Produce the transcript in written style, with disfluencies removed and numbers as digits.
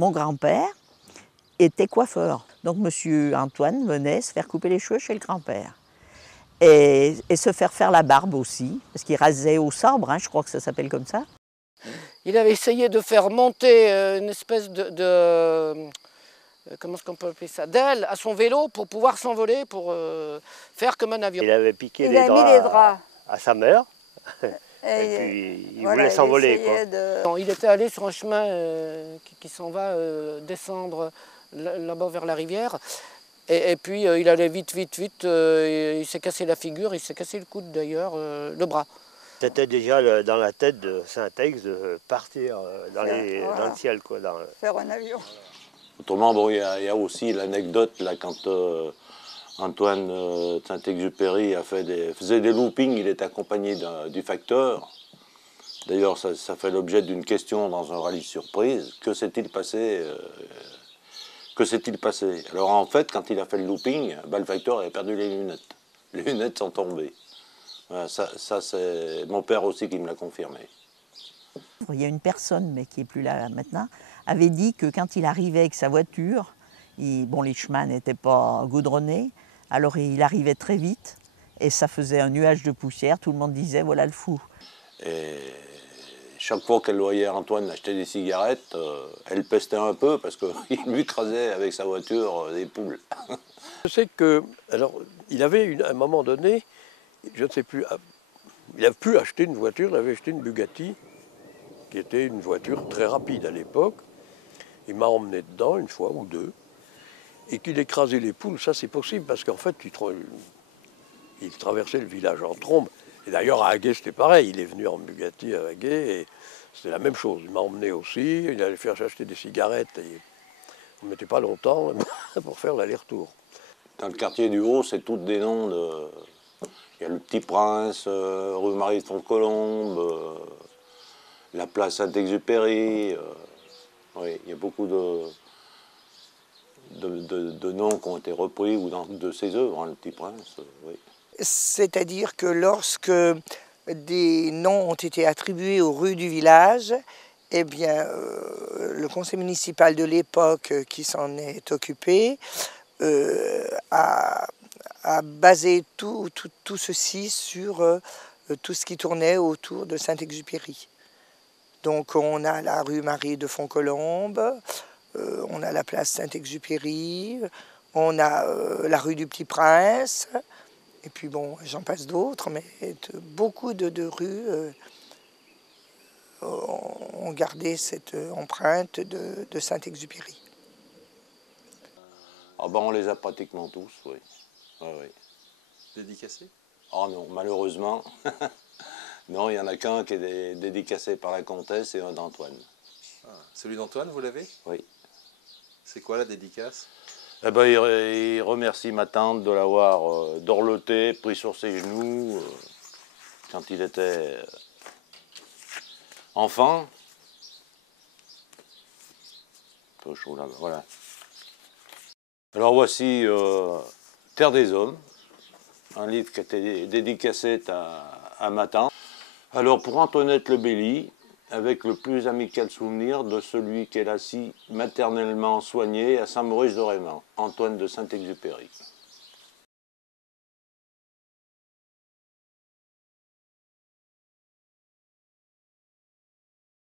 Mon grand-père était coiffeur. Donc monsieur Antoine venait se faire couper les cheveux chez le grand-père. Et se faire la barbe aussi, parce qu'il rasait au sabre, hein, je crois que ça s'appelle comme ça. Il avait essayé de faire monter une espèce comment est-ce qu'on peut appeler ça, d'aile à son vélo pour pouvoir s'envoler, pour faire comme un avion. Il avait piqué les draps à sa mère, et puis il voulait s'envoler. Il était allé sur un chemin qui s'en va descendre là-bas vers la rivière, et puis il allait vite, il s'est cassé la figure, il s'est cassé le coude d'ailleurs, le bras. C'était déjà dans la tête de Saint-Ex de partir dans le ciel, quoi. Faire un avion. Autrement, bon, il y a aussi l'anecdote là quand Antoine de Saint-Exupéry faisait des loopings, il est accompagné du facteur. D'ailleurs, ça fait l'objet d'une question dans un rallye surprise. Que s'est-il passé Alors en fait, quand il a fait le looping, le facteur avait perdu les lunettes. Les lunettes sont tombées. Voilà, ça c'est mon père aussi qui me l'a confirmé. Il y a une personne, mais qui n'est plus là maintenant, avait dit que quand il arrivait avec sa voiture, bon, les chemins n'étaient pas goudronnés, alors il arrivait très vite et ça faisait un nuage de poussière, tout le monde disait voilà le fou. Et chaque fois qu'elle voyait Antoine acheter des cigarettes, elle pestait un peu parce qu'il lui écrasait avec sa voiture des poules. Je sais que, alors, il avait à un moment donné, je ne sais plus, il a pu acheter une voiture, il avait acheté une Bugatti, qui était une voiture très rapide à l'époque. Il m'a emmené dedans une fois ou deux, et qu'il écrasait les poules, ça c'est possible, parce qu'en fait, il traversait le village en trombe. Et d'ailleurs, à Haguet, c'était pareil, il est venu en Bugatti à Haguet, et c'était la même chose. Il m'a emmené aussi, il allait faire acheter des cigarettes, et on ne mettait pas longtemps pour faire l'aller-retour. Dans le quartier du Haut, c'est toutes des noms de... Il y a le Petit Prince, rue Marie de Fontcolombe, la place Saint-Exupéry. Oui, il y a beaucoup de noms qui ont été repris ou de ses œuvres, hein, le Petit Prince. Oui. C'est-à-dire que lorsque des noms ont été attribués aux rues du village, eh bien, le conseil municipal de l'époque qui s'en est occupé a basé tout ceci sur tout ce qui tournait autour de Saint-Exupéry. Donc on a la rue Marie de Fontcolombe, on a la place Saint-Exupéry, on a la rue du Petit Prince, et puis bon, j'en passe d'autres, mais beaucoup de rues ont gardé cette empreinte de Saint-Exupéry. Ah ben on les a pratiquement tous, oui. Oui, oui. Dédicacés? Oh non, malheureusement. Non, il n'y en a qu'un qui est dédicacé par la comtesse et un d'Antoine. Ah, celui d'Antoine, vous l'avez? Oui. C'est quoi la dédicace? Eh ben, il remercie ma tante de l'avoir dorloté, pris sur ses genoux, quand il était enfant. Un peu chaud là, voilà. Alors voici Terre des Hommes, un livre qui a été dédicacé à ma tante. Alors pour Antoinette Lebelly, avec le plus amical souvenir de celui qu'elle a si maternellement soigné à Saint-Maurice-de-Raymond, Antoine de Saint-Exupéry.